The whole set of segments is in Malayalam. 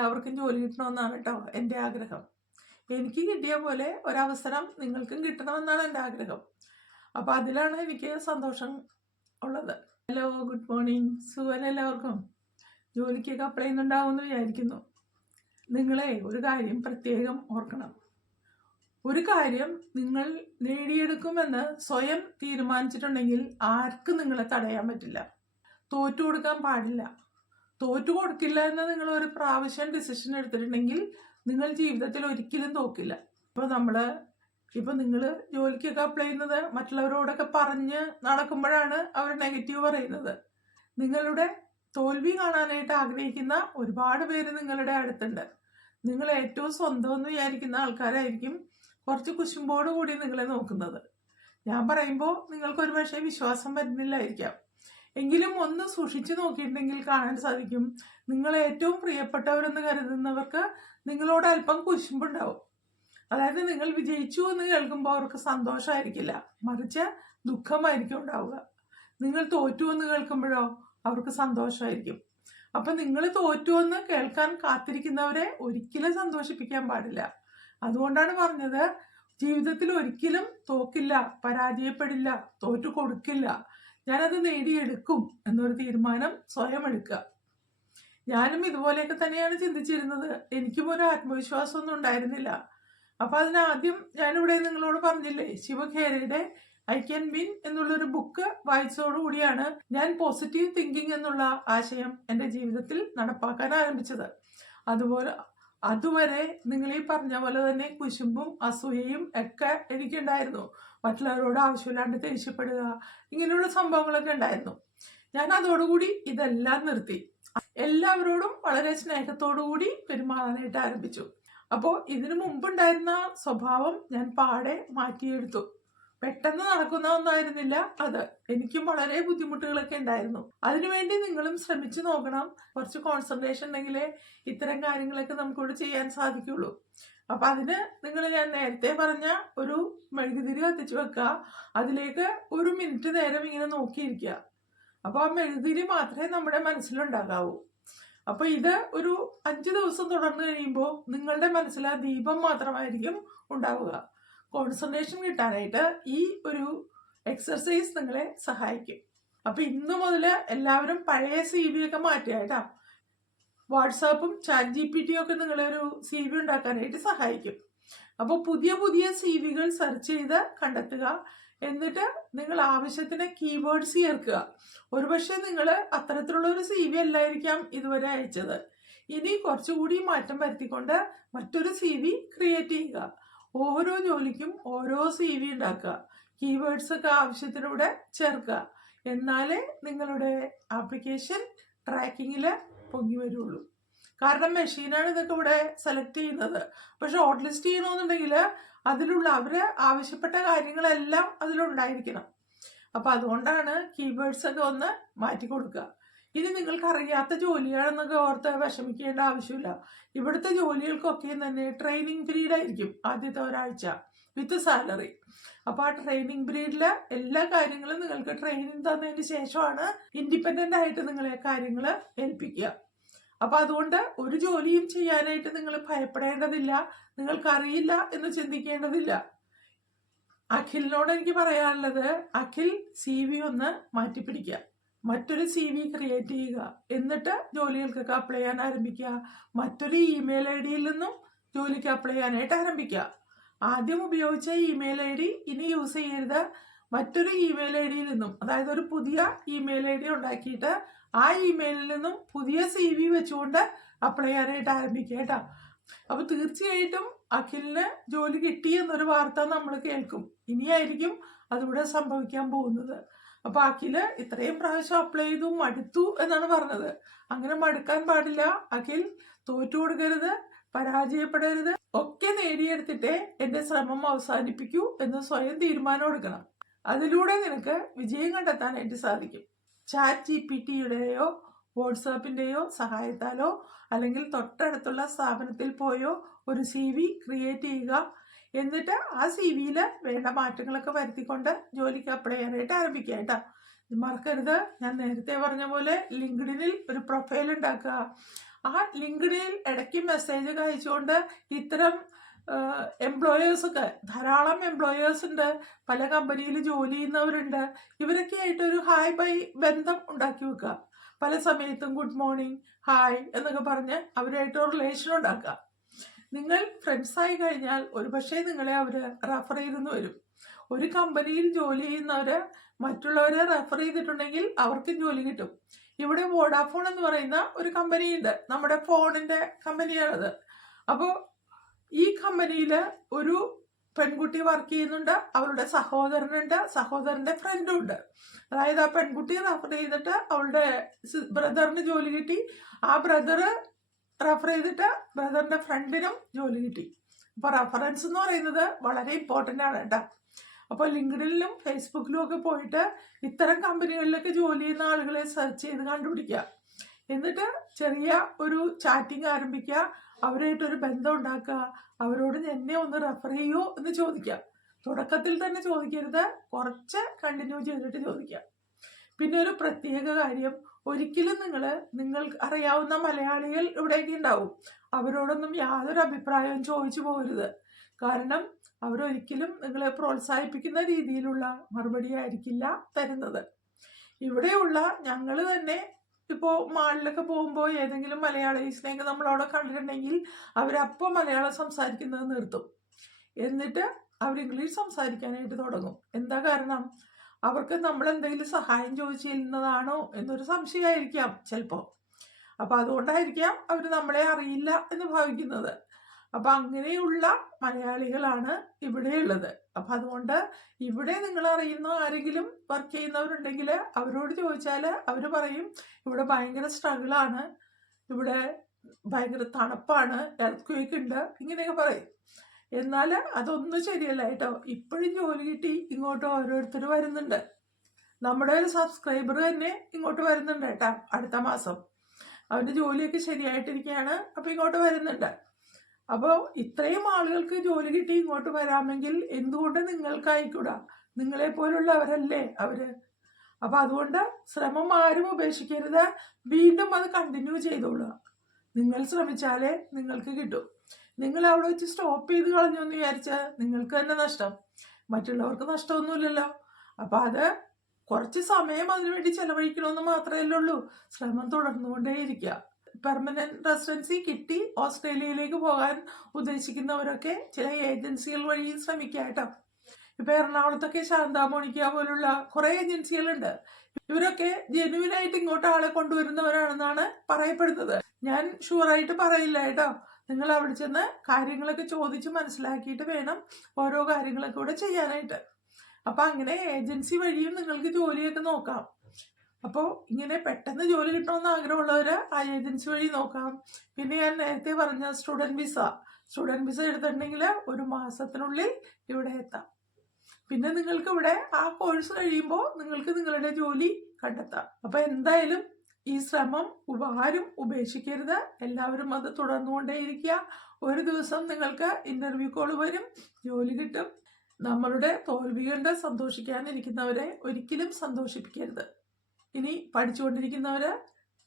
എല്ലാവർക്കും ജോലി കിട്ടണമെന്നാണ് കേട്ടോ എന്റെ ആഗ്രഹം. എനിക്ക് കിട്ടിയ പോലെ ഒരവസരം നിങ്ങൾക്കും കിട്ടണമെന്നാണ് എന്റെ ആഗ്രഹം. അപ്പോൾ അതിലാണ് എനിക്ക് സന്തോഷം ഉള്ളത്. Hello good morning. സുഖം എല്ലാവർക്കും? ജോലിക്കൊക്കെ അപ്ലൈ ചെയ്യുന്നുണ്ടാവുമെന്ന് വിചാരിക്കുന്നു. നിങ്ങളെ ഒരു കാര്യം പ്രത്യേകം ഓർക്കണം. ഒരു കാര്യം നിങ്ങൾ നേടിയെടുക്കുമെന്ന് സ്വയം തീരുമാനിച്ചിട്ടുണ്ടെങ്കിൽ ആർക്കും നിങ്ങളെ തടയാൻ പറ്റില്ല. തോറ്റു കൊടുക്കാൻ പാടില്ല. തോറ്റു കൊടുക്കില്ല എന്ന് നിങ്ങൾ ഒരു പ്രാവശ്യം ഡിസിഷൻ എടുത്തിട്ടുണ്ടെങ്കിൽ നിങ്ങൾ ജീവിതത്തിൽ ഒരിക്കലും തോക്കില്ല. ഇപ്പൊ നമ്മൾ ഇപ്പൊ നിങ്ങൾ ജോലിക്കൊക്കെ അപ്ലൈ ചെയ്യുന്നത് മറ്റുള്ളവരോടൊക്കെ പറഞ്ഞ് നടക്കുമ്പോഴാണ് അവർ നെഗറ്റീവ് പറയുന്നത്. നിങ്ങളുടെ തോൽവി കാണാനായിട്ട് ആഗ്രഹിക്കുന്ന ഒരുപാട് പേര് നിങ്ങളുടെ അടുത്തുണ്ട്. നിങ്ങൾ ഏറ്റവും സ്വന്തം എന്ന് വിചാരിക്കുന്ന ആൾക്കാരായിരിക്കും കുറച്ച് കുശുമ്പോട് കൂടി നിങ്ങളെ നോക്കുന്നത്. ഞാൻ പറയുമ്പോൾ നിങ്ങൾക്ക് ഒരു പക്ഷേ വിശ്വാസം വരുന്നില്ലായിരിക്കാം. എങ്കിലും ഒന്ന് സൂക്ഷിച്ചു നോക്കിയിട്ടുണ്ടെങ്കിൽ കാണാൻ സാധിക്കും. നിങ്ങൾ ഏറ്റവും പ്രിയപ്പെട്ടവരെന്ന് കരുതുന്നവർക്ക് നിങ്ങളോട് അല്പം കുശുമ്പുണ്ടാവും. അതായത് നിങ്ങൾ വിജയിച്ചു എന്ന് കേൾക്കുമ്പോൾ അവർക്ക് സന്തോഷമായിരിക്കില്ല. മറിച്ച് ദുഃഖമായിരിക്കും ഉണ്ടാവുക. നിങ്ങൾ തോറ്റു എന്ന് കേൾക്കുമ്പോഴോ അവർക്ക് സന്തോഷമായിരിക്കും. അപ്പം നിങ്ങൾ തോറ്റു എന്ന് കേൾക്കാൻ കാത്തിരിക്കുന്നവരെ ഒരിക്കലും സന്തോഷിപ്പിക്കാൻ പാടില്ല. അതുകൊണ്ടാണ് പറഞ്ഞത് ജീവിതത്തിൽ ഒരിക്കലും തോക്കില്ല പരാജയപ്പെടില്ല തോറ്റു കൊടുക്കില്ല. ഞാനത് നേടിയെടുക്കും എന്നൊരു തീരുമാനം സ്വയം എടുക്കുക. ഞാനും ഇതുപോലെയൊക്കെ തന്നെയാണ് ചിന്തിച്ചിരുന്നത്. എനിക്കും ഒരു ആത്മവിശ്വാസമൊന്നും ഉണ്ടായിരുന്നില്ല. അപ്പൊ അതിനാദ്യം ഞാനിവിടെ നിങ്ങളോട് പറഞ്ഞില്ലേ ശിവഖേരയുടെ ഐ ക്യാൻ വിൻ എന്നുള്ളൊരു ബുക്ക് വായിച്ചതോടുകൂടിയാണ് ഞാൻ പോസിറ്റീവ് തിങ്കിങ് എന്നുള്ള ആശയം എന്റെ ജീവിതത്തിൽ നടപ്പാക്കാൻ ആരംഭിച്ചത്. അതുപോലെ അതുവരെ നിങ്ങൾ ഈ പറഞ്ഞ പോലെ തന്നെ കുശുമ്പും അസൂയയും ഒക്കെ എനിക്കുണ്ടായിരുന്നു. മറ്റുള്ളവരോട് ആവശ്യമില്ലാണ്ട് ദേഷ്യപ്പെടുക ഇങ്ങനെയുള്ള സംഭവങ്ങളൊക്കെ ഉണ്ടായിരുന്നു. ഞാൻ അതോടുകൂടി ഇതെല്ലാം നിർത്തി. എല്ലാവരോടും വളരെ സ്നേഹത്തോടു കൂടി പെരുമാറാനായിട്ട് ആരംഭിച്ചു. അപ്പോൾ ഇതിനു മുമ്പുണ്ടായിരുന്ന സ്വഭാവം ഞാൻ പാടെ മാറ്റിയെടുത്തു. പെട്ടെന്ന് നടക്കുന്ന ഒന്നായിരുന്നില്ല അത്. എനിക്കും വളരെ ബുദ്ധിമുട്ടുകളൊക്കെ ഉണ്ടായിരുന്നു. അതിനുവേണ്ടി നിങ്ങളും ശ്രമിച്ചു നോക്കണം. കുറച്ച് കോൺസെൻട്രേഷൻ ഉണ്ടെങ്കിലേ ഇത്തരം കാര്യങ്ങളൊക്കെ നമുക്കിവിടെ ചെയ്യാൻ സാധിക്കുള്ളൂ. അപ്പൊ അതിന് നിങ്ങൾ ഞാൻ നേരത്തെ പറഞ്ഞ ഒരു മെഴുകുതിരി കത്തിച്ചു വെക്കുക. അതിലേക്ക് ഒരു മിനിറ്റ് നേരം ഇങ്ങനെ നോക്കിയിരിക്കുക. അപ്പൊ ആ മെഴുകുതിരി മാത്രമേ നമ്മുടെ മനസ്സിലുണ്ടാകാവൂ. അപ്പൊ ഇത് ഒരു അഞ്ചു ദിവസം തുടർന്ന് കഴിയുമ്പോൾ നിങ്ങളുടെ മനസ്സിൽ ആ ദീപം മാത്രമായിരിക്കും ഉണ്ടാവുക. കോൺസെൻട്രേഷൻ കിട്ടാനായിട്ട് ഈ ഒരു എക്സർസൈസ് നിങ്ങളെ സഹായിക്കും. അപ്പൊ ഇന്നു മുതൽ എല്ലാവരും പഴയ സി വി ഒക്കെ മാറ്റുക കേട്ടോ വാട്സാപ്പും ചാറ്റ് ജി പി ടി ഒക്കെ നിങ്ങളെ ഒരു സി വി ഉണ്ടാക്കാനായിട്ട് സഹായിക്കും. അപ്പോൾ പുതിയ പുതിയ സി വികൾ സെർച്ച് ചെയ്ത് കണ്ടെത്തുക. എന്നിട്ട് നിങ്ങൾ ആവശ്യത്തിന് കീവേഡ്സ് ചേർക്കുക. ഒരുപക്ഷെ നിങ്ങൾ അത്തരത്തിലുള്ള ഒരു സി വി അല്ലായിരിക്കാം ഇതുവരെ അയച്ചത്. ഇനി കുറച്ചുകൂടി മാറ്റം വരുത്തിക്കൊണ്ട് മറ്റൊരു സി വി ക്രിയേറ്റ് ചെയ്യുക. ഓരോ ജോലിക്കും ഓരോ സി വി ഉണ്ടാക്കുക. കീവേഡ്സ് ഒക്കെ ആവശ്യത്തിലൂടെ ചേർക്കുക. എന്നാലേ നിങ്ങളുടെ ആപ്ലിക്കേഷൻ ട്രാക്കിങ്ങിൽ പൊങ്ങി വരുള്ളൂ. കാരണം മെഷീനാണ് ഇതൊക്കെ ഇവിടെ സെലക്ട് ചെയ്യുന്നത്. പക്ഷെ ഷോർട്ട് ലിസ്റ്റ് ചെയ്യണമെന്നുണ്ടെങ്കിൽ അതിലുള്ള അവർ ആവശ്യപ്പെട്ട കാര്യങ്ങളെല്ലാം അതിലുണ്ടായിരിക്കണം. അപ്പോൾ അതുകൊണ്ടാണ് കീവേഡ്സ് ഒക്കെ ഒന്ന് മാറ്റി കൊടുക്കുക. ഇനി നിങ്ങൾക്ക് അറിയാത്ത ജോലിയാണെന്നൊക്കെ ഓർത്ത് വിഷമിക്കേണ്ട ആവശ്യമില്ല. ഇവിടുത്തെ ജോലികൾക്കൊക്കെ തന്നെ ട്രെയിനിങ് പീരീഡ് ആയിരിക്കും ആദ്യത്തെ ഒരാഴ്ച വിത്ത് സാലറി അപ്പൊ ആ ട്രെയിനിങ് പീരീഡിൽ എല്ലാ കാര്യങ്ങളും നിങ്ങൾക്ക് ട്രെയിനിങ് തന്നതിന് ശേഷമാണ് ഇൻഡിപെൻഡന്റ് ആയിട്ട് നിങ്ങളെ കാര്യങ്ങൾ ഏൽപ്പിക്കുക. അപ്പൊ അതുകൊണ്ട് ഒരു ജോലിയും ചെയ്യാനായിട്ട് നിങ്ങൾ ഭയപ്പെടേണ്ടതില്ല നിങ്ങൾക്ക് അറിയില്ല എന്ന് ചിന്തിക്കേണ്ടതില്ല. അഖിലിനോട് എനിക്ക് പറയാനുള്ളത് അഖിൽ സി വി ഒന്ന് മാറ്റിപ്പിടിക്കുക. മറ്റൊരു സി വി ക്രിയേറ്റ് ചെയ്യുക. എന്നിട്ട് ജോലികൾക്കൊക്കെ അപ്ലൈ ചെയ്യാൻ ആരംഭിക്കുക. മറ്റൊരു ഇമെയിൽ ഐ ഡിയിൽ നിന്നും ജോലിക്ക് അപ്ലൈ ചെയ്യാനായിട്ട് ആരംഭിക്കുക. ആദ്യം ഉപയോഗിച്ച ഇമെയിൽ ഐ ഡി ഇനി യൂസ് ചെയ്യരുത്. മറ്റൊരു ഇമെയിൽ ഐ ഡിയിൽ നിന്നും അതായത് ഒരു പുതിയ ഇമെയിൽ ഐ ഡി ഉണ്ടാക്കിയിട്ട് ആ ഇമെയിലിൽ നിന്നും പുതിയ സി വി വെച്ചുകൊണ്ട് അപ്ലൈ ചെയ്യാനായിട്ട് ആരംഭിക്കുക കേട്ടോ. അപ്പൊ തീർച്ചയായിട്ടും അഖിലിന് ജോലി കിട്ടി എന്നൊരു വാർത്ത നമ്മൾ കേൾക്കും. ഇനിയായിരിക്കും അതിവിടെ സംഭവിക്കാൻ പോകുന്നത്. അപ്പൊ അഖിൽ ഇത്രയും പ്രാവശ്യം അപ്ലൈ ചെയ്തു മടുത്തു എന്നാണ് പറഞ്ഞത്. അങ്ങനെ മടുക്കാൻ പാടില്ല. അഖിൽ തോറ്റു കൊടുക്കരുത് പരാജയപ്പെടരുത്. ഒക്കെ നേടിയെടുത്തിട്ടേ എന്റെ ശ്രമം അവസാനിപ്പിക്കൂ എന്ന് സ്വയം തീരുമാനം എടുക്കണം. അതിലൂടെ നിനക്ക് വിജയം കണ്ടെത്താനായിട്ട് സാധിക്കും. ചാറ്റ് ജി പി ടിയുടെയോ വാട്സാപ്പിന്റെയോ സഹായത്താലോ അല്ലെങ്കിൽ തൊട്ടടുത്തുള്ള സ്ഥാപനത്തിൽ പോയോ ഒരു സി വി ക്രിയേറ്റ് ചെയ്യുക. എന്നിട്ട് ആ സി വിയിൽ വേണ്ട മാറ്റങ്ങളൊക്കെ വരുത്തിക്കൊണ്ട് ജോലിക്ക് അപ്ലൈ ചെയ്യാനായിട്ട് ആരംഭിക്കുക കേട്ടോ. മറക്കരുത്. ഞാൻ നേരത്തെ പറഞ്ഞ പോലെ ലിങ്ക്ഡിനിൽ ഒരു പ്രൊഫൈൽ ഉണ്ടാക്കുക. ആ ലിങ്ക്ഡിനിൽ ഇടയ്ക്ക് മെസ്സേജ് അയച്ചുകൊണ്ട് ഇത്തരം എംപ്ലോയേഴ്സൊക്കെ ധാരാളം എംപ്ലോയേഴ്സ് ഉണ്ട്. പല കമ്പനിയിൽ ജോലി ചെയ്യുന്നവരുണ്ട്. ഇവരൊക്കെ ആയിട്ട് ഒരു ഹായ് ബൈ ബന്ധം ഉണ്ടാക്കി വെക്കുക. പല സമയത്തും ഗുഡ് മോർണിംഗ് ഹായ് എന്നൊക്കെ പറഞ്ഞ് അവരായിട്ട് റിലേഷൻ ഉണ്ടാക്കുക. നിങ്ങൾ ഫ്രണ്ട്സ് ആയി കഴിഞ്ഞാൽ ഒരുപക്ഷെ നിങ്ങളെ അവർ റെഫർ ചെയ്തെന്ന് വരും. ഒരു കമ്പനിയിൽ ജോലി ചെയ്യുന്നവര് മറ്റുള്ളവരെ റെഫർ ചെയ്തിട്ടുണ്ടെങ്കിൽ അവർക്കും ജോലി കിട്ടും. ഇവിടെ വോഡാഫോൺ എന്ന് പറയുന്ന ഒരു കമ്പനി ഉണ്ട്. നമ്മുടെ ഫോണിന്റെ കമ്പനിയാണത് അപ്പോൾ ഈ കമ്പനിയിൽ ഒരു പെൺകുട്ടി വർക്ക് ചെയ്യുന്നുണ്ട്. അവളുടെ സഹോദരനുണ്ട്. സഹോദരന്റെ ഫ്രണ്ടും ഉണ്ട്. അതായത് ആ പെൺകുട്ടി റെഫർ ചെയ്തിട്ട് അവളുടെ ബ്രദറിന് ജോലി കിട്ടി. ആ ബ്രദർ റെഫർ ചെയ്തിട്ട് ബ്രദറിന്റെ ഫ്രണ്ടിനും ജോലി കിട്ടി. അപ്പൊ റെഫറൻസ് എന്ന് പറയുന്നത് വളരെ ഇമ്പോർട്ടന്റ് ആണ് കേട്ടോ. അപ്പോൾ ലിങ്ക്ഡിനിലും ഫേസ്ബുക്കിലും ഒക്കെ പോയിട്ട് ഇത്തരം കമ്പനികളിലൊക്കെ ജോലി ചെയ്യുന്ന ആളുകളെ സെർച്ച് ചെയ്ത് കണ്ടുപിടിക്കുക. എന്നിട്ട് ചെറിയ ഒരു ചാറ്റിംഗ് ആരംഭിക്കുക. അവരായിട്ടൊരു ബന്ധം ഉണ്ടാക്കുക. അവരോട് എന്നെ ഒന്ന് റെഫർ ചെയ്യോ എന്ന് ചോദിക്കുക. തുടക്കത്തിൽ തന്നെ ചോദിക്കരുത്. കുറച്ച് കണ്ടിന്യൂ ചെയ്തിട്ട് ചോദിക്കുക. പിന്നെ ഒരു പ്രത്യേക കാര്യം. ഒരിക്കലും നിങ്ങൾ നിങ്ങൾ അറിയാവുന്ന മലയാളികൾ ഇവിടെയൊക്കെ ഉണ്ടാവും. അവരോടൊന്നും യാതൊരു അഭിപ്രായവും ചോദിച്ചു പോകരുത്. കാരണം അവരൊരിക്കലും നിങ്ങളെ പ്രോത്സാഹിപ്പിക്കുന്ന രീതിയിലുള്ള മറുപടി ആയിരിക്കില്ല തരുന്നത്. ഇവിടെയുള്ള ഞങ്ങൾ തന്നെ ഇപ്പോൾ മാളിലൊക്കെ പോകുമ്പോൾ ഏതെങ്കിലും മലയാളീസിനെയൊക്കെ നമ്മളവിടെ കണ്ടിട്ടുണ്ടെങ്കിൽ അവരപ്പോൾ മലയാളം സംസാരിക്കുന്നത് നിർത്തും. എന്നിട്ട് അവർ ഇംഗ്ലീഷ് സംസാരിക്കാനായിട്ട് തുടങ്ങും. എന്താ കാരണം? അവർക്ക് നമ്മൾ എന്തെങ്കിലും സഹായം ചോദിച്ചിരുന്നതാണോ എന്നൊരു സംശയമായിരിക്കാം ചിലപ്പോൾ അപ്പോൾ അതുകൊണ്ടായിരിക്കാം അവർ നമ്മളെ അറിയില്ല എന്ന് ഭാവിക്കുന്നത്. അപ്പൊ അങ്ങനെയുള്ള മലയാളികളാണ് ഇവിടെയുള്ളത് അപ്പൊ അതുകൊണ്ട് ഇവിടെ നിങ്ങൾ അറിയുന്ന ആരെങ്കിലും വർക്ക് ചെയ്യുന്നവരുണ്ടെങ്കിൽ അവരോട് ചോദിച്ചാൽ അവർ പറയും ഇവിടെ ഭയങ്കര സ്ട്രഗിളാണ് ഇവിടെ ഭയങ്കര തണുപ്പാണ്. എർത്ത് ക്വേക്ക് ഉണ്ട്. ഇങ്ങനെയൊക്കെ പറയും. എന്നാൽ അതൊന്നും ശരിയല്ല കേട്ടോ. ഇപ്പോഴും ജോലി കിട്ടി ഇങ്ങോട്ട് ഓരോരുത്തർ വരുന്നുണ്ട്. നമ്മുടെ ഒരു സബ്സ്ക്രൈബർ തന്നെ ഇങ്ങോട്ട് വരുന്നുണ്ട് കേട്ടാ അടുത്ത മാസം. അവന്റെ ജോലിയൊക്കെ ശരിയായിട്ടിരിക്കുകയാണ് അപ്പോൾ ഇങ്ങോട്ട് വരുന്നുണ്ട്. അപ്പോൾ ഇത്രയും ആളുകൾക്ക് ജോലി കിട്ടി ഇങ്ങോട്ട് വരാമെങ്കിൽ എന്തുകൊണ്ട് നിങ്ങൾക്കായിക്കൂടാ? നിങ്ങളെ പോലുള്ളവരല്ലേ അവർ? അപ്പൊ അതുകൊണ്ട് ശ്രമം ആരും ഉപേക്ഷിക്കരുത്. വീണ്ടും അത് കണ്ടിന്യൂ ചെയ്തോളുക. നിങ്ങൾ ശ്രമിച്ചാലേ നിങ്ങൾക്ക് കിട്ടും. നിങ്ങൾ അവിടെ വെച്ച് സ്റ്റോപ്പ് ചെയ്ത് കളഞ്ഞു എന്ന് വിചാരിച്ചാൽ നിങ്ങൾക്ക് തന്നെ നഷ്ടം. മറ്റുള്ളവർക്ക് നഷ്ടമൊന്നുമില്ലല്ലോ. അപ്പൊ അത് കുറച്ച് സമയം അതിനുവേണ്ടി ചെലവഴിക്കണമെന്ന് മാത്രമേ ഉള്ളൂ. ശ്രമം തുടർന്നുകൊണ്ടേയിരിക്കുക പെർമനന്റ് റെസിഡൻസി കിട്ടി ഓസ്ട്രേലിയയിലേക്ക് പോകാൻ ഉദ്ദേശിക്കുന്നവരൊക്കെ ചില ഏജൻസികൾ വഴി ശ്രമിക്കുക കേട്ടോ ഇപ്പൊ എറണാകുളത്തൊക്കെ ശാന്താമോണിക്ക പോലുള്ള കുറെ ഏജൻസികളുണ്ട്. ഇവരൊക്കെ ജെനുവിനായിട്ട് ഇങ്ങോട്ട് ആളെ കൊണ്ടുവരുന്നവരാണെന്നാണ് പറയപ്പെടുന്നത്. ഞാൻ ഷുവറായിട്ട് പറയില്ല കേട്ടോ. നിങ്ങൾ അവിടെ ചെന്ന് കാര്യങ്ങളൊക്കെ ചോദിച്ച് മനസ്സിലാക്കിയിട്ട് വേണം ഓരോ കാര്യങ്ങളൊക്കെ കൂടെ ചെയ്യാനായിട്ട്. അപ്പൊ അങ്ങനെ ഏജൻസി വഴിയും നിങ്ങൾക്ക് ജോലിയൊക്കെ നോക്കാം. അപ്പോൾ ഇങ്ങനെ പെട്ടെന്ന് ജോലി കിട്ടണമെന്ന് ആഗ്രഹമുള്ളവർ ആ ഏജൻസി വഴി നോക്കാം. പിന്നെ ഞാൻ നേരത്തെ പറഞ്ഞ സ്റ്റുഡന്റ് വിസ. സ്റ്റുഡന്റ് വിസ എടുത്തിട്ടുണ്ടെങ്കിൽ ഒരു മാസത്തിനുള്ളിൽ ഇവിടെ എത്താം. പിന്നെ നിങ്ങൾക്ക് ഇവിടെ ആ കോഴ്സ് കഴിയുമ്പോൾ നിങ്ങൾക്ക് നിങ്ങളുടെ ജോലി കണ്ടെത്താം. അപ്പോൾ എന്തായാലും ഈ ശ്രമം ആരും ഉപേക്ഷിക്കരുത്. എല്ലാവരും അത് തുടർന്നുകൊണ്ടേയിരിക്കുക. ഒരു ദിവസം നിങ്ങൾക്ക് ഇന്റർവ്യൂ കോൾ വരും ജോലി കിട്ടും. നമ്മളുടെ തോൽവി കണ്ട് സന്തോഷിക്കാനിരിക്കുന്നവരെ ഒരിക്കലും സന്തോഷിപ്പിക്കരുത്. ഇനി പഠിച്ചുകൊണ്ടിരിക്കുന്നവർ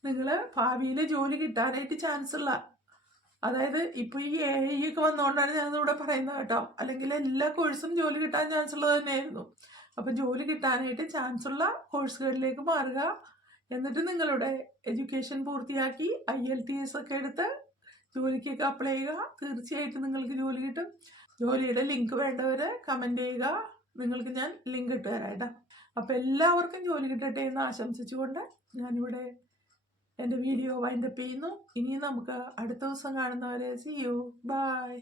നിങ്ങൾ ഭാവിയിൽ ജോലി കിട്ടാനായിട്ട് ചാൻസ് ഉള്ള അതായത് ഇപ്പോൾ ഈ എ ഐ ഒക്കെ വന്നുകൊണ്ടാണ് ഞാനിവിടെ പറയുന്നത് കേട്ടോ. അല്ലെങ്കിൽ എല്ലാ കോഴ്സും ജോലി കിട്ടാൻ ചാൻസ് ഉള്ളത് തന്നെയായിരുന്നു. അപ്പം ജോലി കിട്ടാനായിട്ട് ചാൻസ് ഉള്ള കോഴ്സുകളിലേക്ക് മാറുക. എന്നിട്ട് നിങ്ങളുടെ എഡ്യൂക്കേഷൻ പൂർത്തിയാക്കി ഐ എൽ ടി എസ് ഒക്കെ എടുത്ത് ജോലിക്കൊക്കെ അപ്ലൈ ചെയ്യുക. തീർച്ചയായിട്ടും നിങ്ങൾക്ക് ജോലി കിട്ടും. ജോലിയുടെ ലിങ്ക് വേണ്ടവർ കമന്റ് ചെയ്യുക. നിങ്ങൾക്ക് ഞാൻ ലിങ്ക് ഇട്ട് തരാം അപ്പോൾ എല്ലാവർക്കും ജോലി കിട്ടട്ടെ എന്ന് ആശംസിച്ചുകൊണ്ട് ഞാനിവിടെ എന്റെ വീഡിയോ വൈൻഡപ്പ് ചെയ്യുന്നു. ഇനി നമുക്ക് അടുത്ത ദിവസം കാണുന്നവരെ സി യു ബൈ